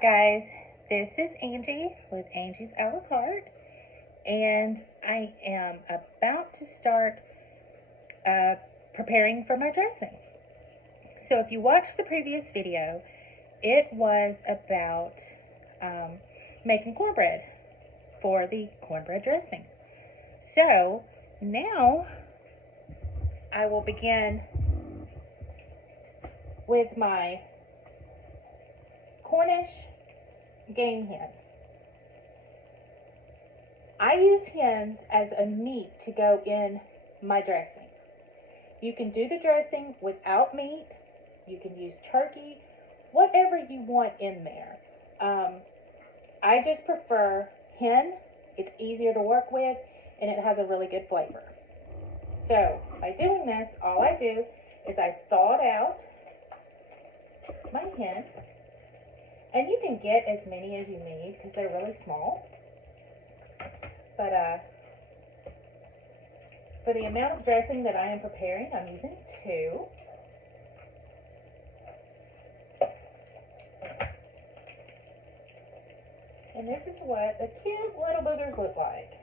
up, guys? This is Angie with Angie's A La Carte, and I am about to start preparing for my dressing. So if you watched the previous video, it was about making cornbread for the cornbread dressing. So now I will begin with my Cornish game hens. I use hens as a meat to go in my dressing. You can do the dressing without meat. You can use turkey, whatever you want in there. I just prefer hen. It's easier to work with and it has a really good flavor. So by doing this, all I do is I thaw out my hen. And you can get as many as you need because they're really small. But for the amount of dressing that I am preparing, I'm using 2. And this is what the cute little boogers look like.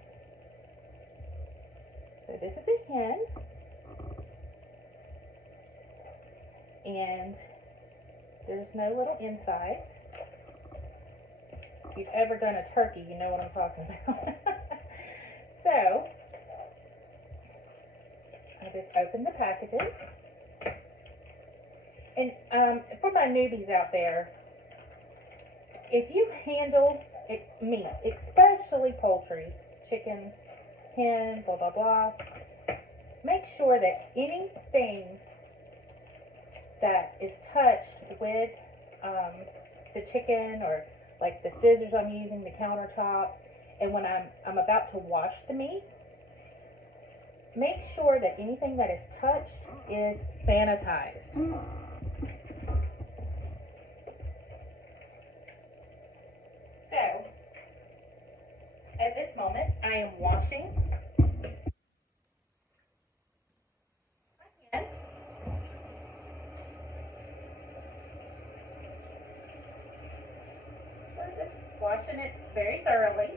So this is a hen. And there's no little insides. If you've ever done a turkey, you know what I'm talking about. So, I just open the packages. And for my newbies out there, if you handle meat, especially poultry, chicken, hen, blah, blah, blah, make sure that anything that is touched with the chicken, or like the scissors I'm using, the countertop, and when I'm about to wash the meat, make sure that anything that is touched is sanitized. So, at this moment, I am washing my hen. We're just washing it very thoroughly.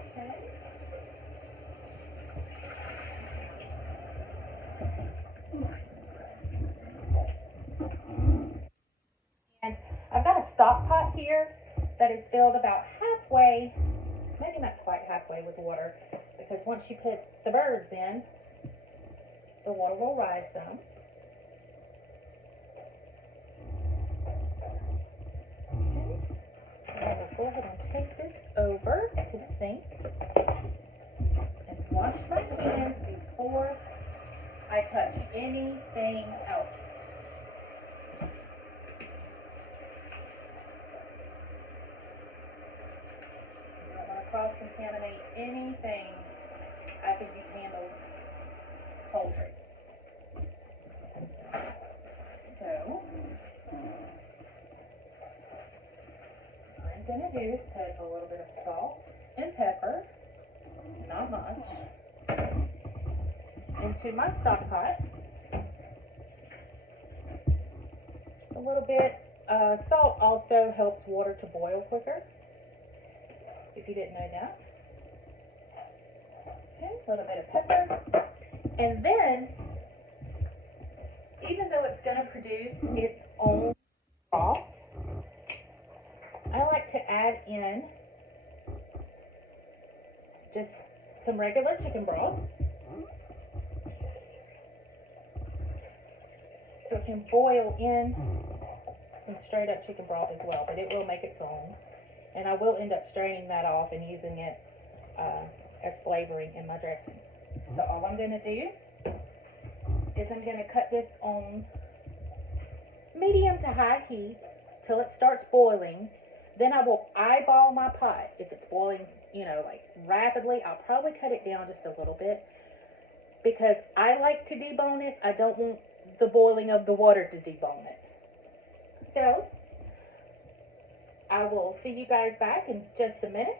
Okay. And I've got a stock pot here that is filled about halfway, maybe not quite halfway with water, because once you put the birds in, the water will rise some. Okay. I will go ahead and take this over to the sink and wash my hands before I touch anything else. You don't want to cross-contaminate anything after you've handled poultry. So, what I'm going to do is put a little bit of salt and pepper, not much, into my stock pot. A little bit, salt also helps water to boil quicker, if you didn't know that. Okay, a little bit of pepper. And then, even though it's going to produce its own broth, I like to add in just some regular chicken broth. So it can boil in some straight up chicken broth as well, but it will make its own. And I will end up straining that off and using it as flavoring in my dressing. So all I'm going to do is I'm going to cut this on medium to high heat till it starts boiling. Then I will eyeball my pot. If it's boiling, you know, like rapidly, I'll probably cut it down just a little bit because I like to debone it. I don't want the boiling of the water to debone it. So I will see you guys back in just a minute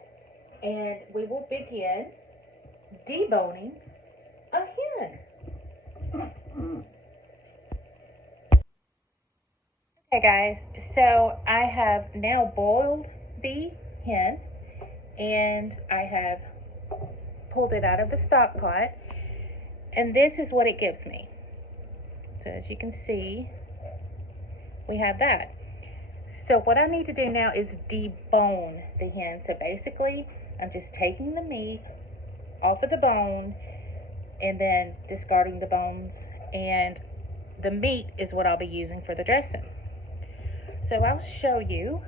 and we will begin deboning a hen. Okay guys, so I have now boiled the hen and I have pulled it out of the stock pot, and this is what it gives me. So as you can see, we have that. So what I need to do now is debone the hen. So basically, I'm just taking the meat off of the bone and then discarding the bones, and the meat is what I'll be using for the dressing. So I'll show you.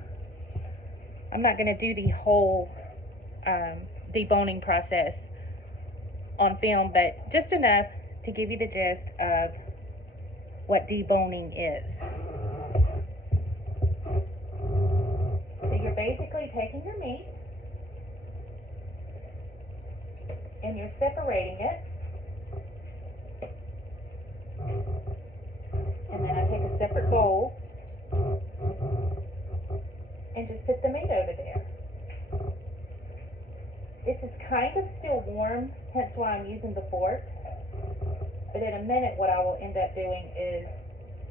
I'm not going to do the whole deboning process on film, but just enough to give you the gist of what deboning is. So you're basically taking your meat and you're separating it. And then I take a separate bowl and just put the meat over there. This is kind of still warm, hence why I'm using the forks. But in a minute, what I will end up doing is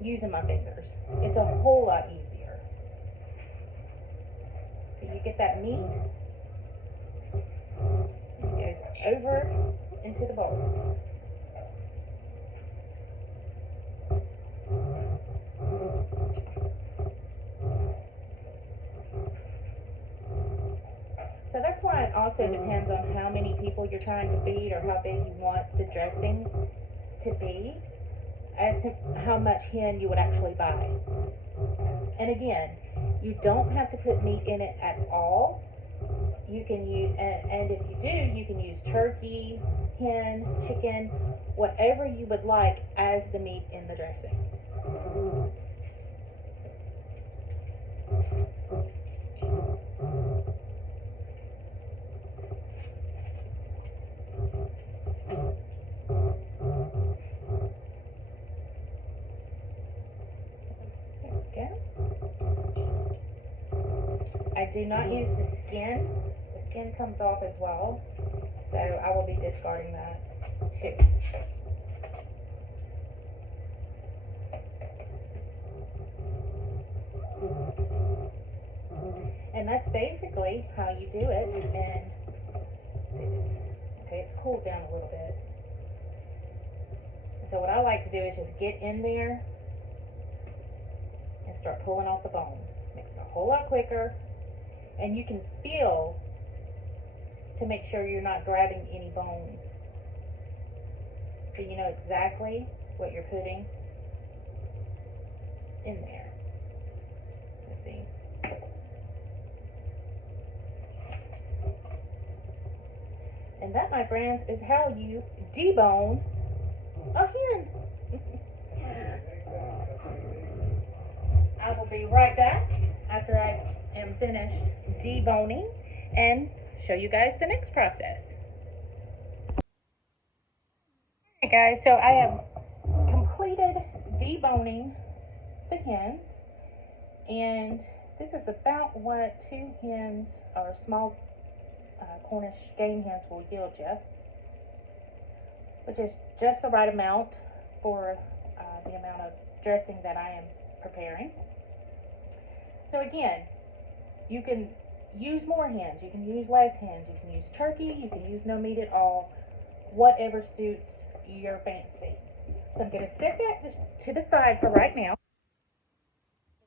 using my fingers. It's a whole lot easier. So you get that meat, and it goes over into the bowl. So that's why it also depends on how many people you're trying to feed or how big you want the dressing to be as to how much hen you would actually buy. And again, you don't have to put meat in it at all. You can use, and if you do, you can use turkey, hen, chicken, whatever you would like as the meat in the dressing. I do not use the skin. The skin comes off as well, so I will be discarding that too. And that's basically how you do it. And okay, it's cooled down a little bit. So what I like to do is just get in there and start pulling off the bone. Makes it a whole lot quicker. And you can feel to make sure you're not grabbing any bone. So you know exactly what you're putting in there. Let's see. And that, my friends, is how you debone a hen. I will be right back after I am finished deboning and show you guys the next process. Alright guys, so I have completed deboning the hens, and this is about what 2 hens or small Cornish game hens will yield you, which is just the right amount for the amount of dressing that I am preparing. So again, you can use more hens, you can use less hens, you can use turkey, you can use no meat at all, whatever suits your fancy. So I'm going to set that to the side for right now.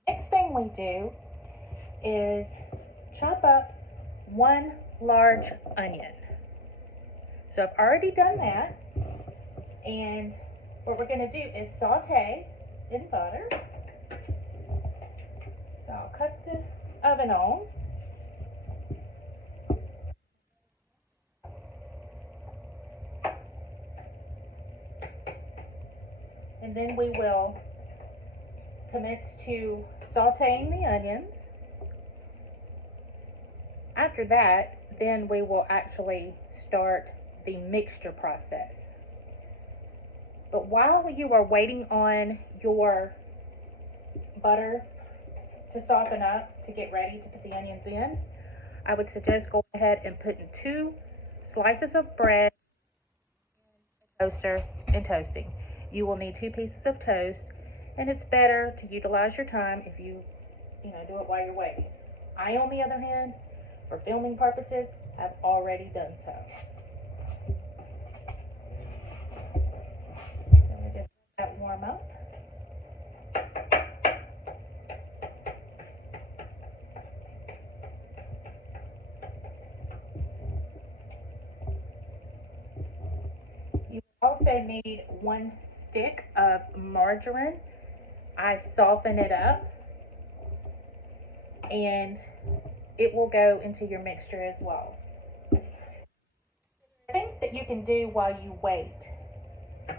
The next thing we do is chop up 1 large onion. So I've already done that, and what we're going to do is saute in butter. So I'll cut the oven on. And then we will commence to sauteing the onions. After that, then we will actually start the mixture process. But while you are waiting on your butter to soften up to get ready to put the onions in, I would suggest go ahead and putting 2 slices of bread in a toaster and toasting. You will need 2 pieces of toast, and it's better to utilize your time if you do it while you're waiting. I, on the other hand, for filming purposes, have already done so. Let me just let that warm up. You also need 1 stick of margarine. I soften it up, and it will go into your mixture as well. Things that you can do while you wait. So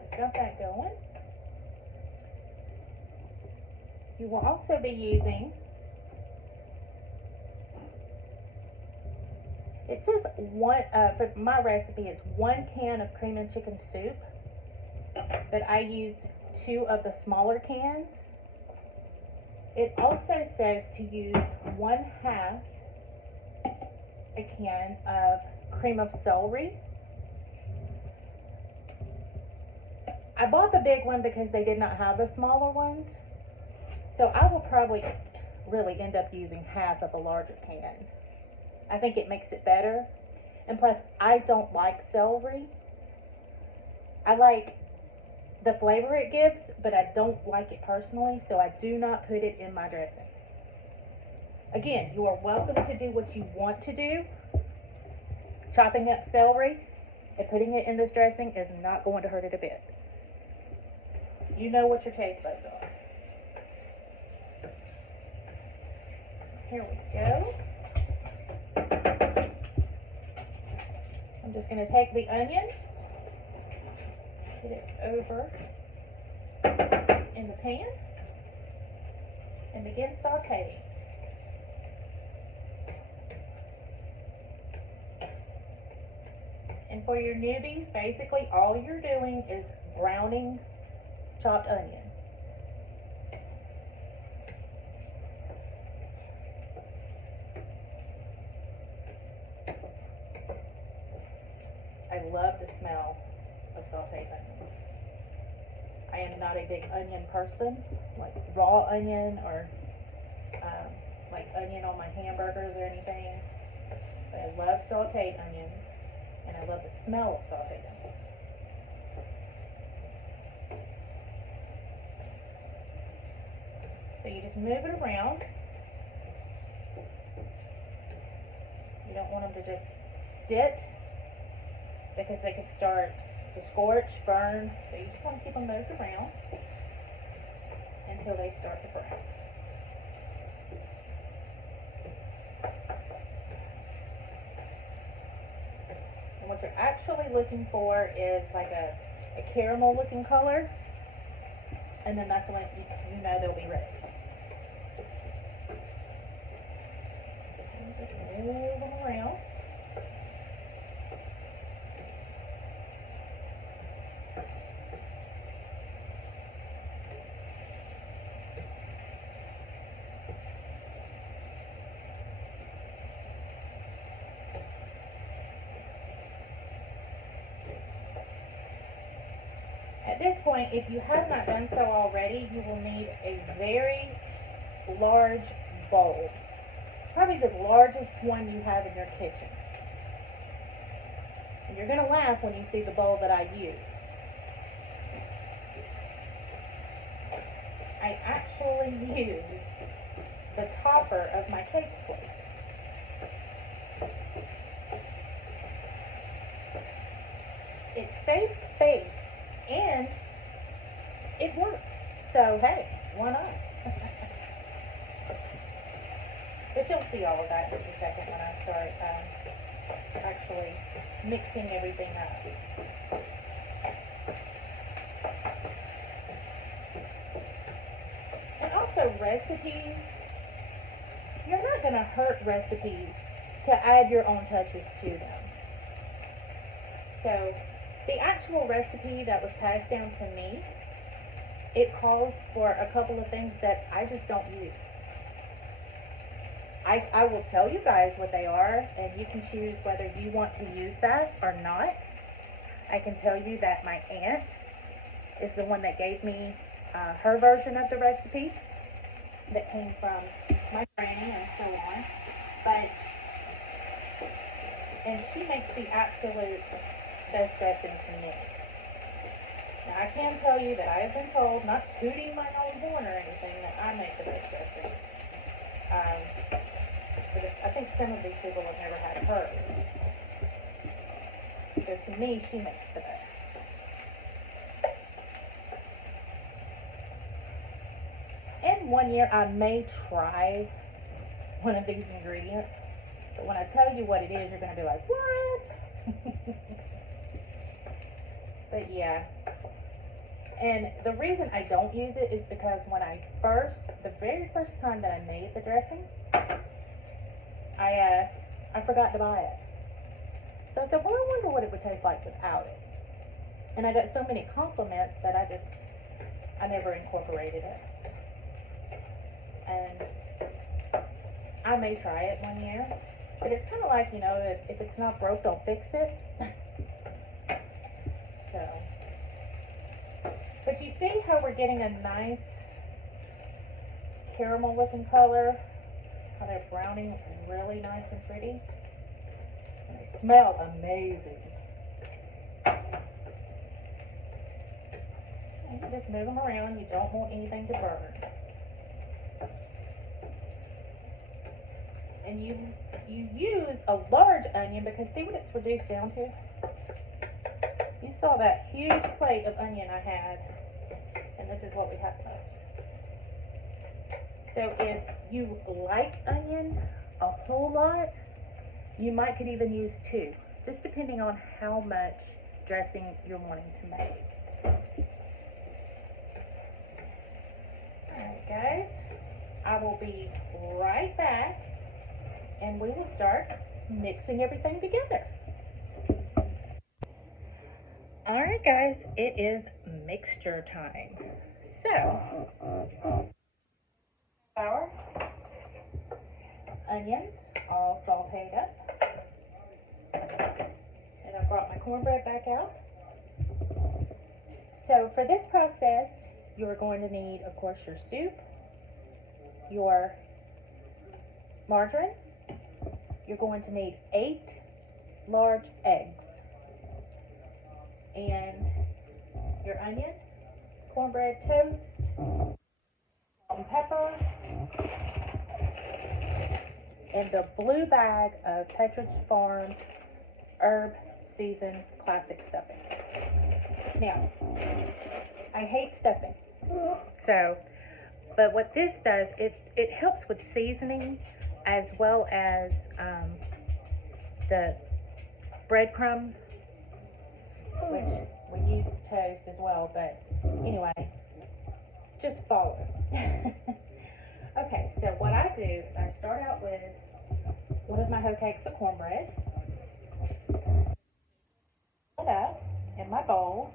we've got that going. You will also be using, it says for my recipe, it's 1 can of cream and chicken soup, but I used 2 of the smaller cans. It also says to use 1/2 a can of cream of celery. I bought the big one because they did not have the smaller ones. So I will probably really end up using 1/2 of a larger can. I think it makes it better. And plus, I don't like celery. I like the flavor it gives, but I don't like it personally, so I do not put it in my dressing. Again, you are welcome to do what you want to do. Chopping up celery and putting it in this dressing is not going to hurt it a bit. You know what your taste buds are. Here we go. I'm just going to take the onion, put it over in the pan, and begin sauteing. And for your newbies, basically all you're doing is browning chopped onion. I love the smell of sauteed onions. I am not a big onion person, like raw onion or like onion on my hamburgers or anything. But I love sauteed onions, and I love the smell of sauteed onions. So you just move it around. You don't want them to just sit, because they could start to scorch, burn. So you just want to keep them moved around until they start to brown. And what you're actually looking for is like a caramel looking color, and then that's when you know they'll be ready. And just move them around. At this point, if you have not done so already, you will need a very large bowl. Probably the largest one you have in your kitchen. And you're going to laugh when you see the bowl that I use. I actually use the topper of my cake plate. It saves space. And it works. So, hey, why not? But you'll see all of that in just a second when I start actually mixing everything up. And also recipes. You're not going to hurt recipes to add your own touches to them. So, the actual recipe that was passed down to me, it calls for a couple of things that I just don't use. I will tell you guys what they are, and you can choose whether you want to use that or not. I can tell you that my aunt is the one that gave me her version of the recipe that came from my granny and so on. But, and she makes the absolute best dressing to me. Now, I can tell you that I have been told, not tooting my own horn or anything, that I make the best dressing. But I think some of these people have never had hers. So to me, she makes the best. And one year I may try one of these ingredients, but when I tell you what it is, you're going to be like, what? But yeah. And the reason I don't use it is because when the very first time that I made the dressing, I forgot to buy it. So I said, well, I wonder what it would taste like without it. And I got so many compliments that I never incorporated it. And I may try it one year, but it's kind of like, you know, if it's not broke, don't fix it. So, but you see how we're getting a nice caramel looking color? How they're browning really nice and pretty. And they smell amazing. And you just move them around. You don't want anything to burn. And you use a large onion because see what it's reduced down to? You saw that huge plate of onion I had, and this is what we have left. So if you like onion a whole lot, you might could even use 2, just depending on how much dressing you're wanting to make. Alright guys, I will be right back and we will start mixing everything together. Alright guys, it is mixture time. So, flour, onions, all sauteed up. And I brought my cornbread back out. So for this process, you're going to need, of course, your soup, your margarine. You're going to need 8 large eggs, and your onion, cornbread toast, salt and pepper, and the blue bag of Petridge Farm herb seasoned classic stuffing. Now, I hate stuffing, but what this does, it helps with seasoning as well as the breadcrumbs, which we use to toast as well, but anyway, just follow. Okay, so what I do is I start out with one of my hoe cakes of cornbread. Put up in my bowl,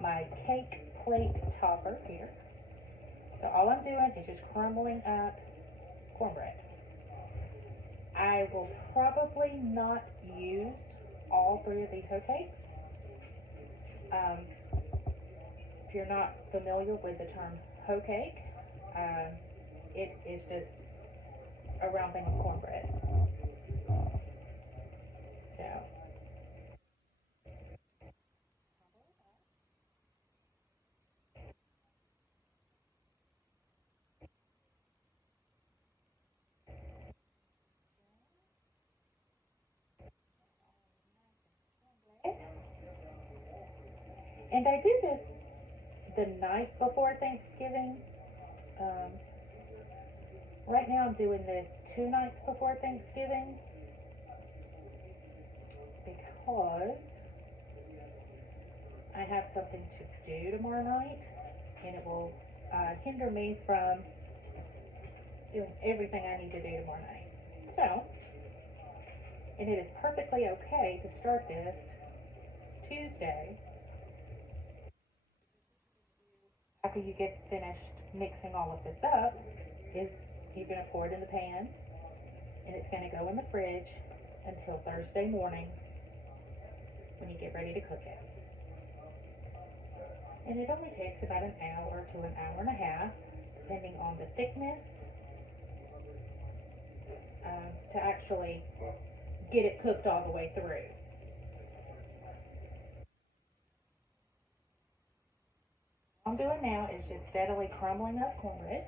my cake plate topper here. So all I'm doing is just crumbling up cornbread. I will probably not use all 3 of these hoe cakes. If you're not familiar with the term hoe cake, it is just a round thing of cornbread. So, and I do this the night before Thanksgiving. Right now I'm doing this 2 nights before Thanksgiving because I have something to do tomorrow night, and it will hinder me from doing everything I need to do tomorrow night. So, and it is perfectly okay to start this Tuesday after you get finished mixing all of this up. Is you're going to pour it in the pan, and it's going to go in the fridge until Thursday morning when you get ready to cook it. And it only takes about an hour to an hour and a half, depending on the thickness, to actually get it cooked all the way through. What I'm doing now is just steadily crumbling up cornbread.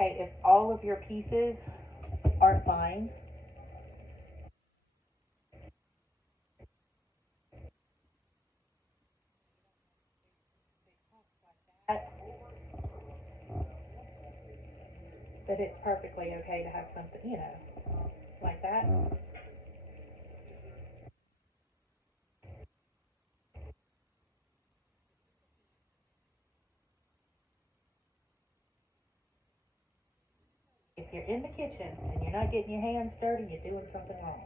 Okay, if all of your pieces aren't fine, but it's perfectly okay to have something, you know, like that. If you're in the kitchen and you're not getting your hands dirty, you're doing something wrong.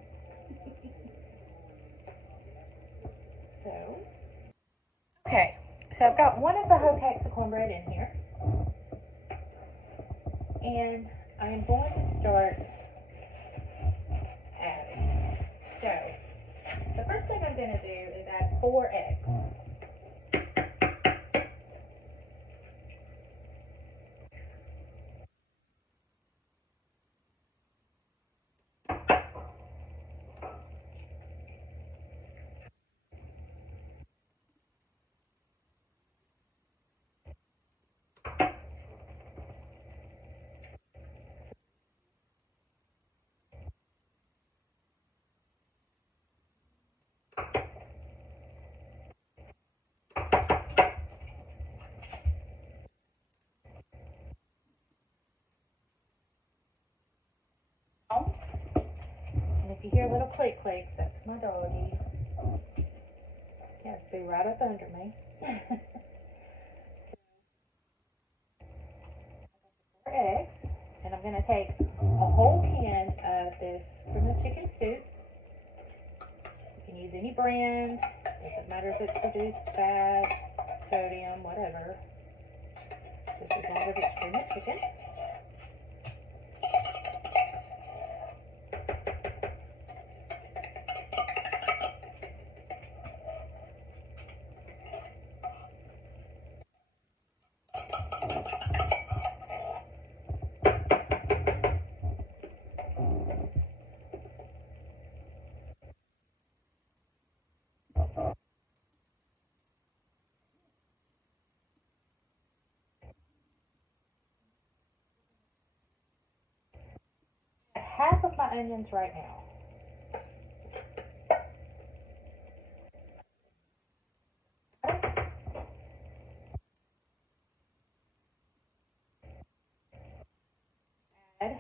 Okay, so I've got one of the whole cakes of cornbread in here, and I am going to start adding. So, the first thing I'm going to do is add 4 eggs. And if you hear little click clicks, that's my doggy. He has to be right up under me. So, 4 eggs, and I'm going to take a whole can of this cream chicken soup. You can use any brand. Doesn't matter if it's reduced fat, sodium, whatever. Just as long as it's cream chicken. Half of my onions right now. Add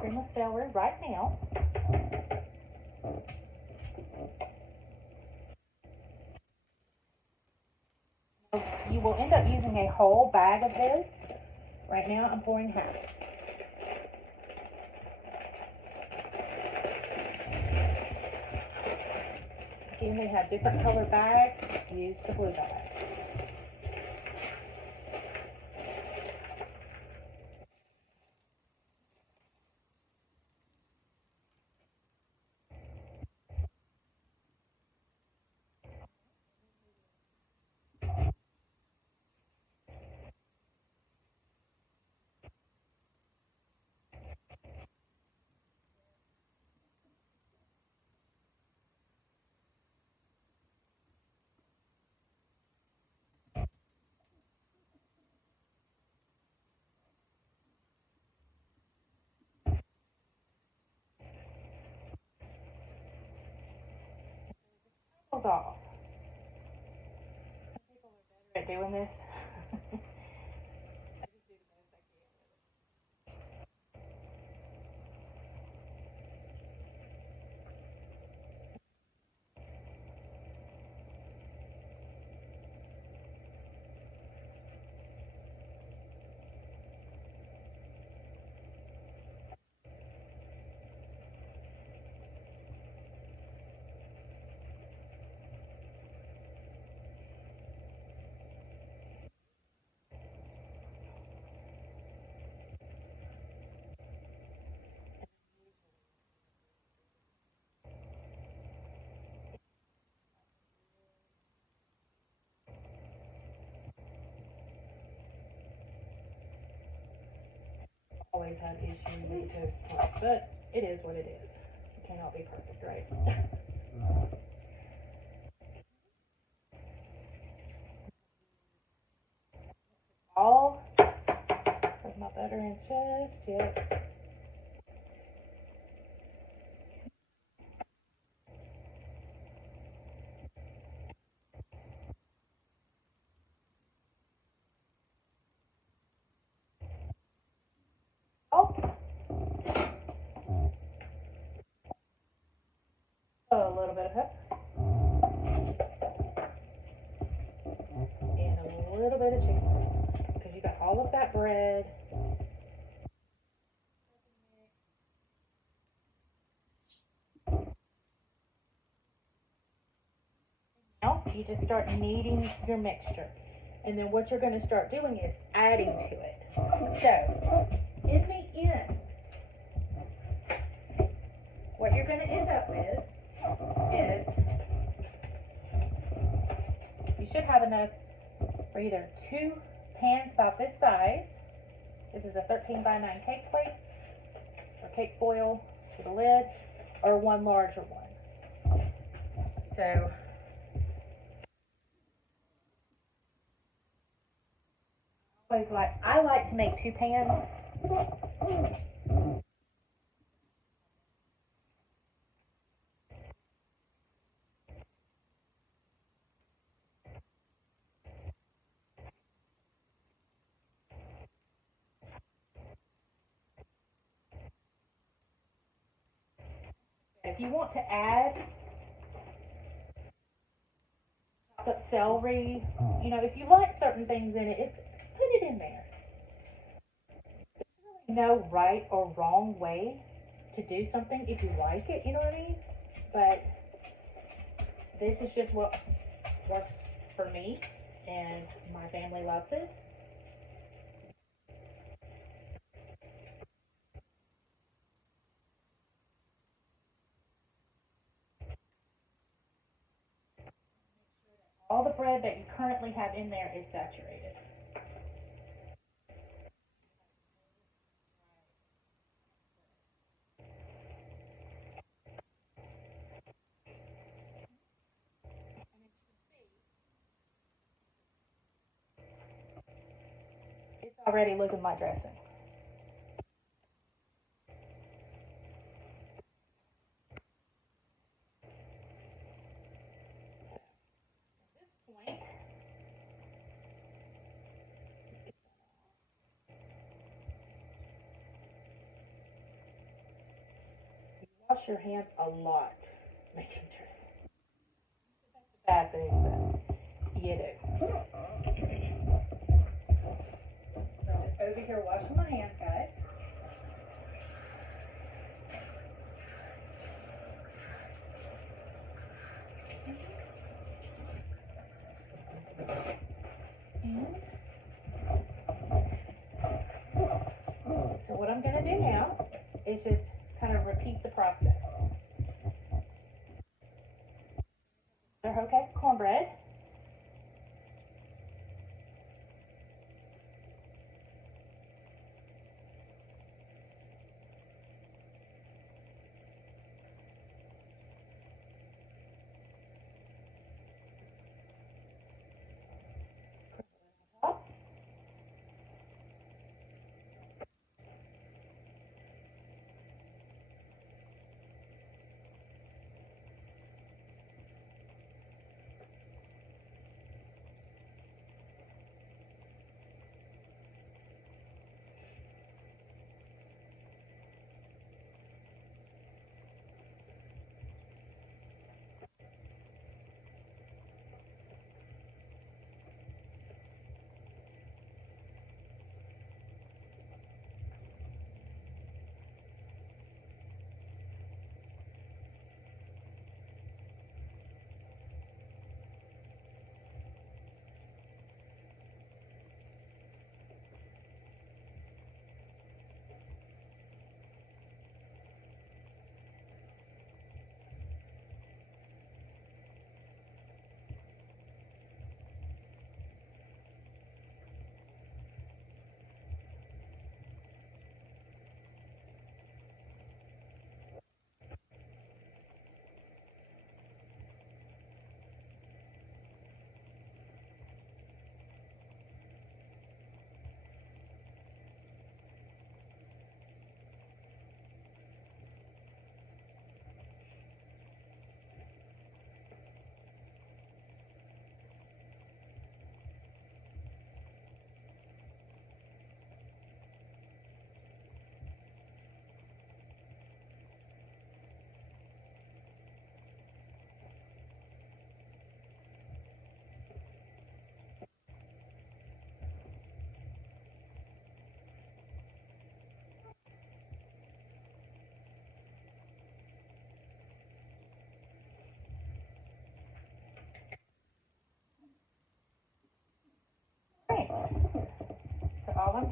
cream of celery right now. You will end up using a whole bag of this. Right now I'm pouring half. You may have different color bags. Use the blue bag. Off. Some people are better at doing this. I just do the best I can with it. always have issues with the toast pot, but it is what it is. It cannot be perfect, right? All of my butter in just yet. A little bit of pepper and a little bit of chicken because you got all of that bread. Now you just start kneading your mixture, and then what you're going to start doing is adding to it. So in the end, what you're going to end up with is you should have enough for either 2 pans about this size. This is a 13 by 9 cake plate or cake foil with a lid, or 1 larger one. So I like to make 2 pans. If you want to add chopped up celery, you know, if you like certain things in it, put it in there. There's really no right or wrong way to do something if you like it, you know what I mean? But this is just what works for me, and my family loves it. All the bread that you currently have in there is saturated. It's already looking like dressing. At this point, you wash your hands a lot making dressing. That's a bad thing, but you do. So I'm just over here washing my hands, guys. And so what I'm going to do now is just kind of repeat the process. Okay, cornbread.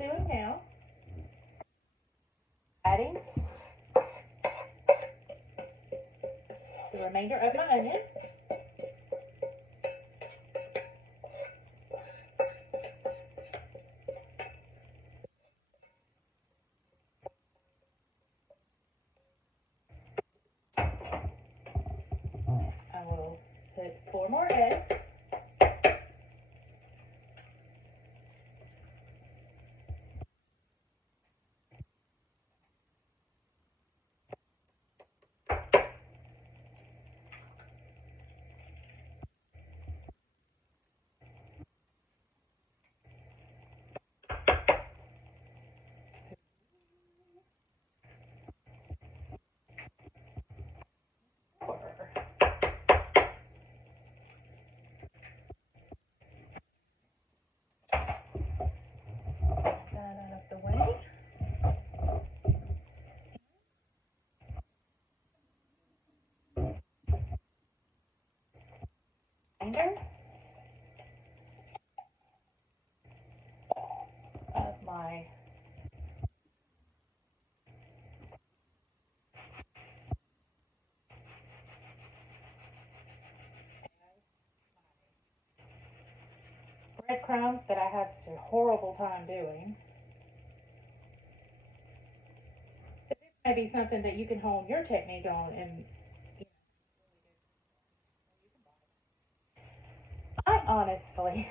doing now, adding the remainder of my onion. I will put 4 more eggs. Of my breadcrumbs that I have such a horrible time doing. But this may be something that you can hone your technique on, and I honestly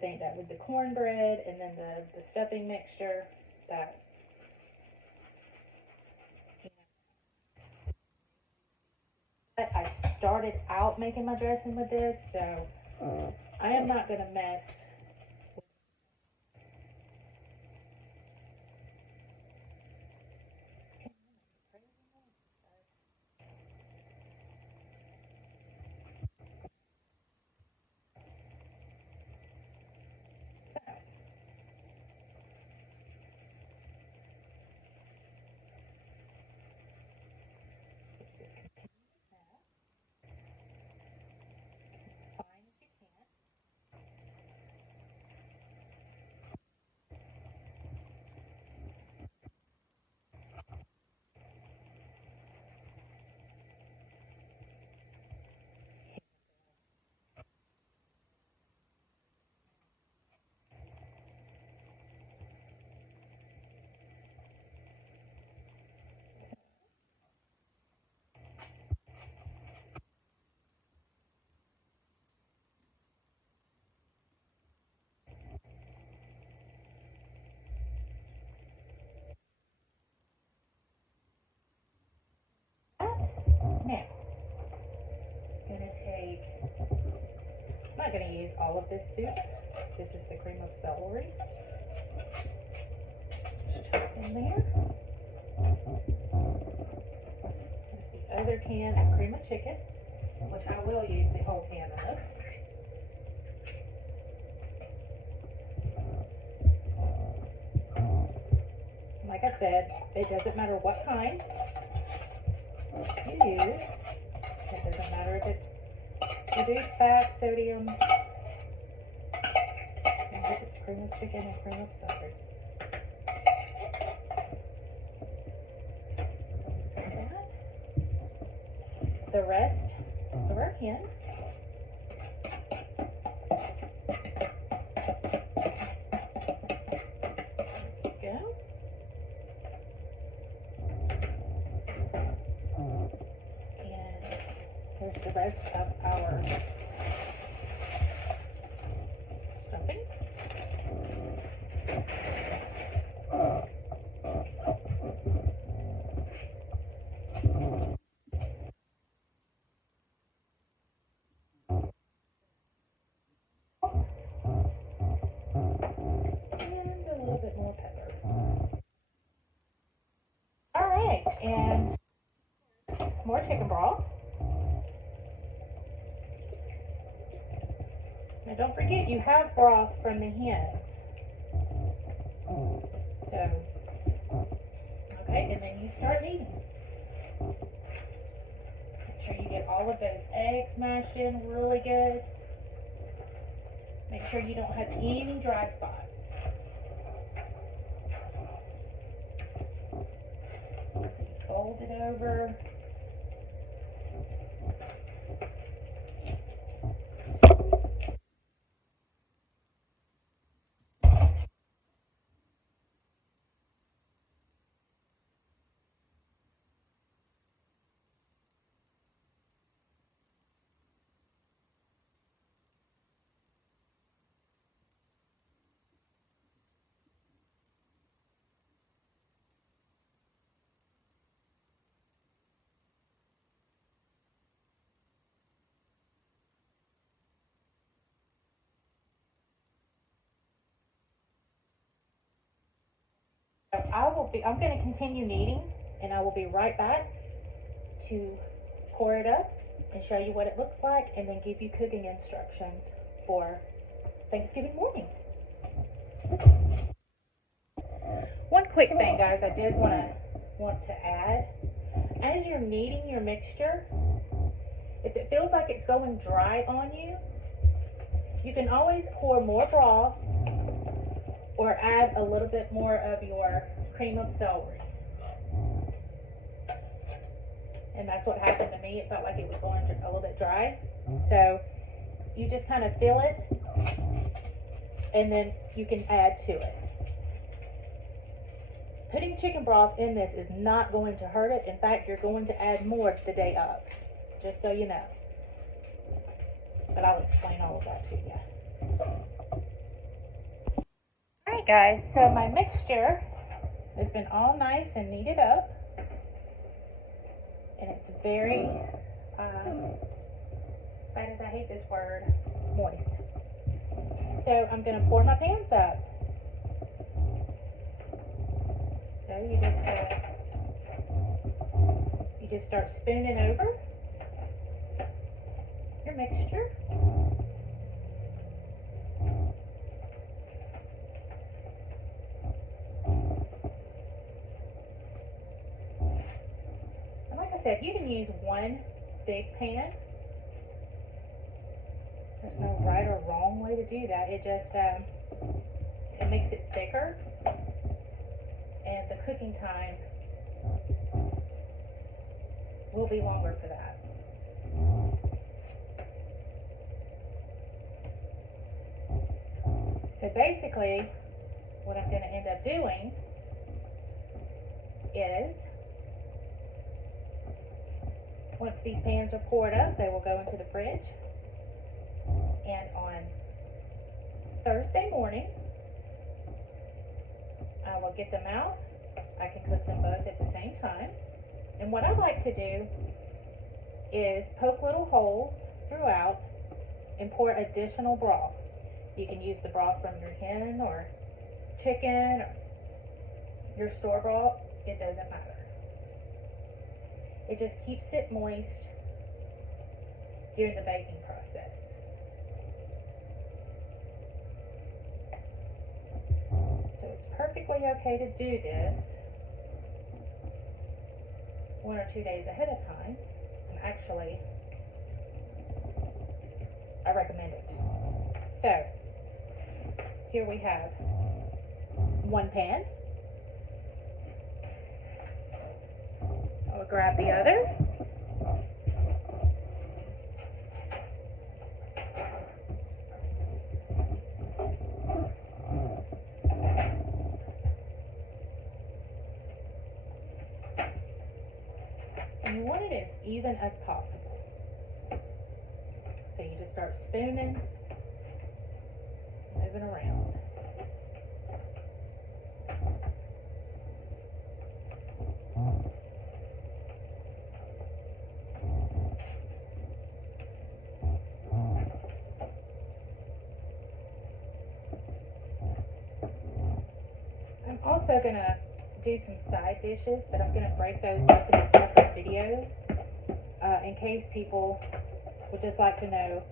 think that with the cornbread and then the stuffing mixture, that I started out making my dressing with this, so I am not going to mess Now, I'm going to take, I'm not going to use all of this soup. This is the cream of celery. In there. The other can of cream of chicken, which I will use the whole can of. Like I said, it doesn't matter what kind you use. It doesn't matter if it's reduced fat, sodium, and if it's cream of chicken and cream of celery. The rest of our can. There we go. And here's the rest of our stuffing. And more chicken broth. Now don't forget you have broth from the hens. So, okay, and then you start kneading. Make sure you get all of those eggs mashed in really good. Make sure you don't have any dry spots. Fold it over. So I'm going to continue kneading, and I will be right back to pour it up and show you what it looks like, and then give you cooking instructions for Thanksgiving morning. One quick thing, guys, I did want to add. As you're kneading your mixture, if it feels like it's going dry on you, you can always pour more broth or add a little bit more of your cream of celery. And that's what happened to me. It felt like it was going a little bit dry. So you just kind of fill it, and then you can add to it. Putting chicken broth in this is not going to hurt it. In fact, you're going to add more the day of, just so you know. But I'll explain all of that to you. Alright guys, so my mixture has been all nice and kneaded up. And it's very, as bad as I hate this word, moist. So I'm going to pour my pans up. So you just start spooning over your mixture. And like I said, you can use one big pan. There's no right or wrong way to do that. It just it makes it thicker, and the cooking time will be longer for that. So basically, what I'm going to end up doing is, once these pans are poured up, they will go into the fridge. And on Thursday morning, I will get them out. I can cook them both at the same time. And what I like to do is poke little holes throughout and pour additional broth. You can use the broth from your hen or chicken or your store broth. It doesn't matter. It just keeps it moist during the baking process. So it's perfectly okay to do this 1 or 2 days ahead of time. And actually, I recommend it. So, here we have one pan. I'll grab the other. And you want it as even as possible. So you just start spooning, moving around. I'm also going to do some side dishes, but I'm going to break those up into separate videos in case people would just like to know,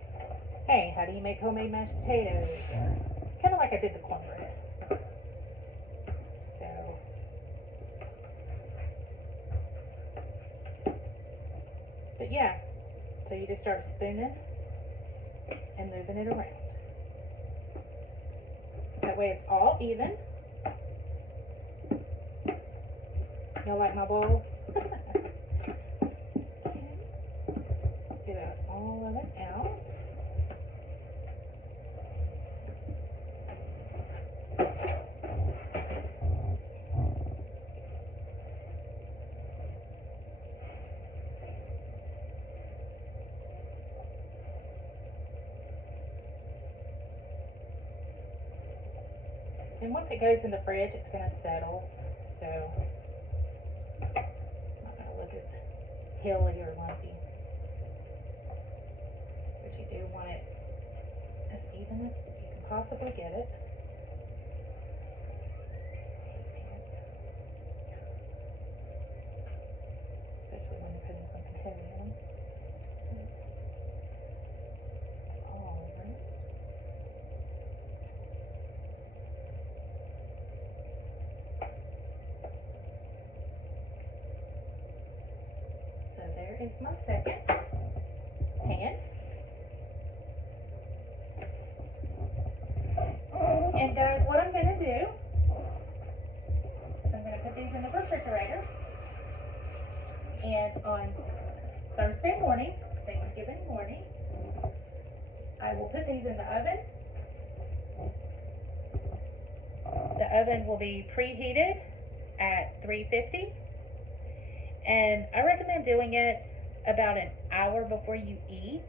hey, how do you make homemade mashed potatoes? Kind of like I did the cornbread. But yeah, so you just start spooning and moving it around. That way it's all even. Y'all like my bowl? Get all of it out. And once it goes in the fridge, it's going to settle, so it's not going to look as hilly or lumpy. But you do want it as even as you can possibly get it. Especially when you're putting something heavy on. All right. There is my second pan. And guys, what I'm going to do is I'm going to put these in the refrigerator. And on Thursday morning, Thanksgiving morning, I will put these in the oven. The oven will be preheated at 350. And I recommend doing it about an hour before you eat,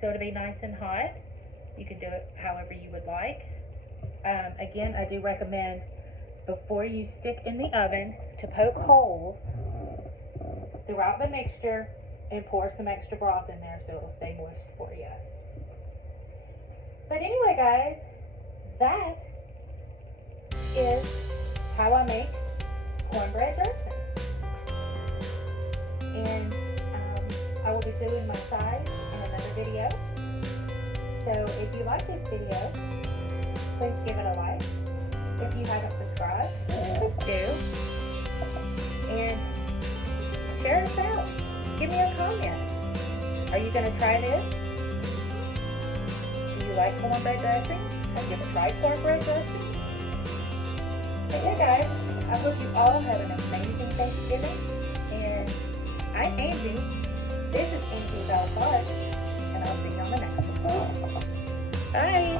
so it'll be nice and hot. You can do it however you would like. Again, I do recommend before you stick in the oven to poke holes throughout the mixture and pour some extra broth in there so it'll stay moist for you. But anyway, guys, that is how I make cornbread dressing. And I will be doing my sides in another video. So if you like this video, please give it a like. If you haven't subscribed, please do. And share us out. Give me a comment. Are you going to try this? Do you like cornbread dressing? Have you ever tried cornbread dressing? But yeah, guys, I hope you all have an amazing Thanksgiving. And I'm Angie. This is Angie Bell Park. And I'll see you on the next one. Bye.